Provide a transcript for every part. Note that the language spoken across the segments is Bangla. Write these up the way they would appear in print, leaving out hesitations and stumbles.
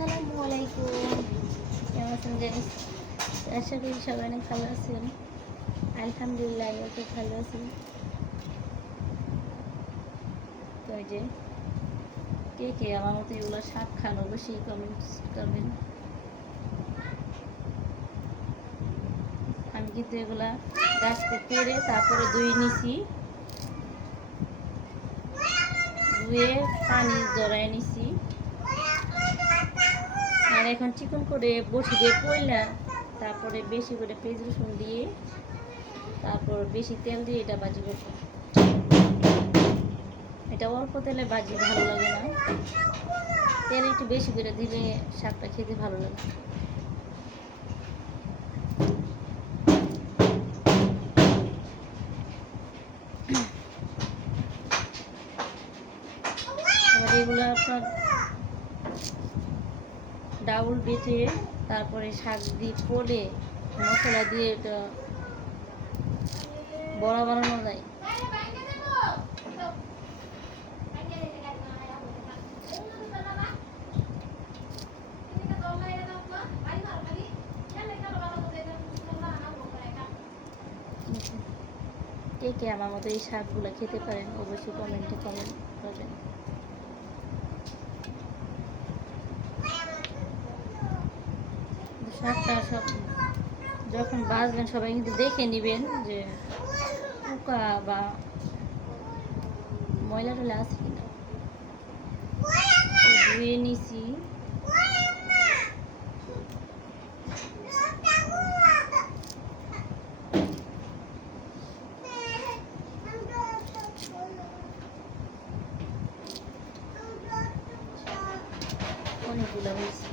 আসসালামু আলাইকুম। কেমন আছেন গাইস? আশা করি সবাই অনেক ভালো আছেন। আলহামদুলিল্লাহ আমিও খুব ভালো আছি। তো এই যে কে কে আমার মতো এগুলো শাক খান অবশ্যই কমেন্টস করবেন। আমি কিন্তু এগুলা গাছতে পেরে তারপরে ধুয়ে নিছি, ধুয়ে পানি জড়াই নিছি। আর এখন চিকন করে বসি দিয়ে পয়লা তারপরে বেশি করে পেঁয়াজ রসুন দিয়ে তারপর বেশি তেল দিয়ে এটা ভাজি করব। এটা অল্প তেলে ভাজি ভালো লাগে না, তেল একটু বেশি করে দিলে শাকটা খেতে ভালো লাগে। এবার এগুলো আপনার ডাউল বেটে তারপরে শাক দিয়ে পরে মশলা দিয়ে এটা বড়া বানানো যায়। কে কে আমার মতো এই শাকগুলো খেতে পারেন অবশ্যই কমেন্টে কমেন্ট করবেন। শাকটা সব যখন বাজবেন সবাই কিন্তু দেখে নেবেন যে পোকা বা ময়লা টয়লা আছে কিনা। ধুয়ে নিছি, অনেকগুলো হয়েছে।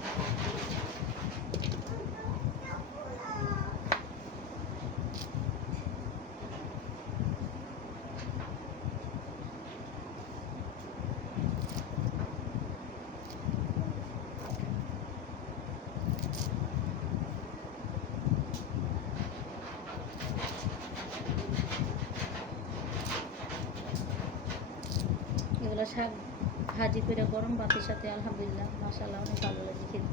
এগুলো শাক ভাজি করে গরম ভাতের সাথে আলহামদুলিল্লাহ মাশাআল্লাহ অনেক ভালো লাগে খেতে।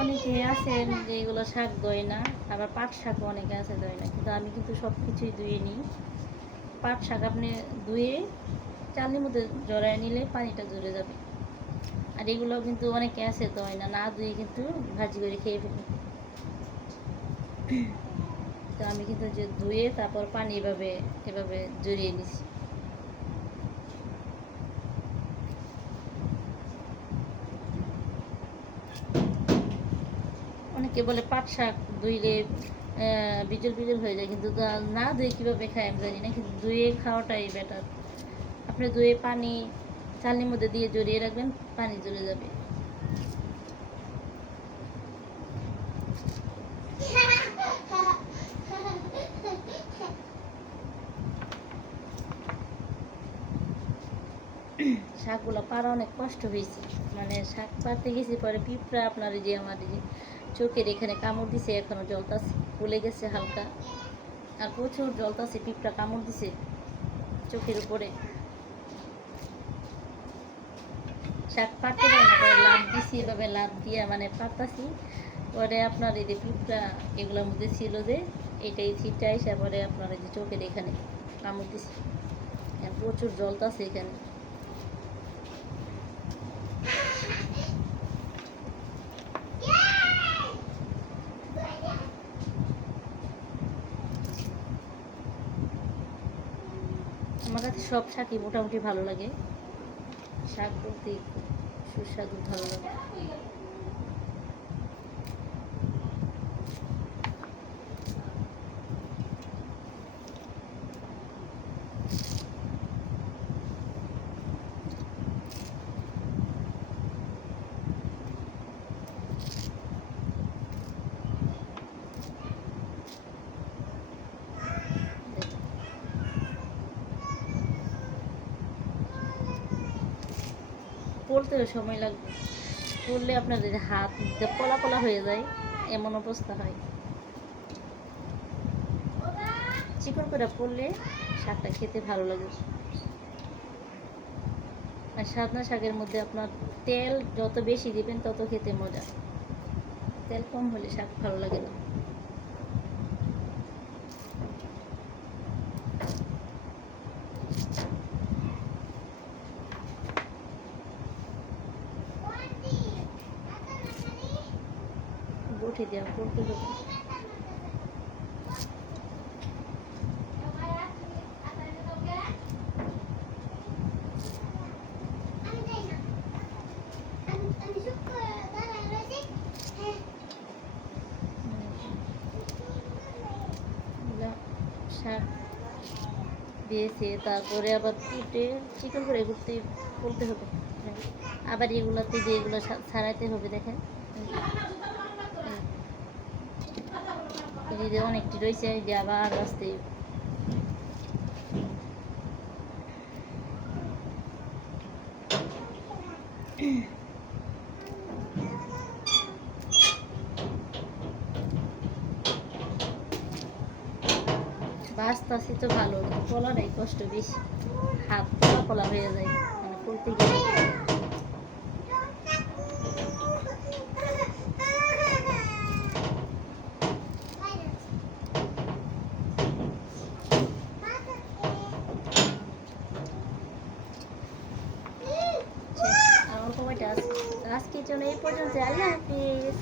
অনেকে আছেন যে এগুলো শাক ধোয় না, আবার পাট শাকও অনেকে আছে ধোয় না, কিন্তু আমি কিন্তু সব কিছুই ধুয়ে নিই। পাট শাক আপনি ধুয়ে চালনির মধ্যে জড়ায় নিলে পানিটা ঝরে যাবে। আর এগুলো কিন্তু অনেকে আছে ধোয় না, না ধুয়ে কিন্তু ভাজি করে খেয়ে ফেলে। তো আমি কিন্তু যে ধুয়ে তারপর পানি এভাবে এভাবে জড়িয়ে নিছি। অনেকে বলে পাট শাক ধুইলে বিজল বিজল হয়ে যায়, কিন্তু না ধুয়ে কীভাবে খাই আমি জানি না, কিন্তু ধুয়ে খাওয়াটাই বেটার। আপনি ধুয়ে পানি চালনির মধ্যে দিয়ে জড়িয়ে রাখবেন, পানি ঝরে যাবে। শাকগুলো পাড়া অনেক কষ্ট হয়েছে, মানে শাক পাড়তে গেছি পরে পিঁপড়া আপনার এই যে আমার এই যে চোখের এখানে কামড় দিছে, এখনো জলতাছে, ফুলে গেছে হালকা, আর প্রচুর জলতাছে, পিঁপড়া কামড় দিছে চোখের উপরে। শাক পাড়তে পারে না, পরে লাভ দিছি, এভাবে লাভ দিয়ে মানে পাড়তাছি, পরে আপনার এই যে পিঁপড়া এগুলোর মধ্যে ছিল যে এটাই ছিটটা এসে পরে আপনার এই যে চোখের এখানে কামড় দিছে, প্রচুর জলতাছে এখানে। আমার কাছে সব শাকই মোটামুটি ভালো লাগে, শাক বলতে সুস্বাদু ভালো লাগে। পড়তেও সময় লাগবে, পড়লে আপনাদের হাত কলা কলা হয়ে যায়, এমন অবস্থা হয়। চিকন করে পড়লে শাকটা খেতে ভালো লাগে। আর সাজনা শাকের মধ্যে আপনার তেল যত বেশি দিবেন তত খেতে মজা, তেল কম হলে শাক ভালো লাগে না। বটি দেওয়া করতে হবে। শাক দিয়েছে, তারপরে আবার কুটে চিকন করে করতে হবে, আবার এগুলোতে যে এগুলো ছাড়াইতে হবে। দেখেন এই যে অনেকটি রয়েছে, এই যে আবার আসতে বাঁচতেছি তো ভালো, কলাটাই কষ্ট বেশি, হাত কলা হয়ে যায় মানে করতে গেলে। আর অল্প কয়টা আছে, আজকের জন্য এই পর্যন্ত। আল্লাহ হাফিজ।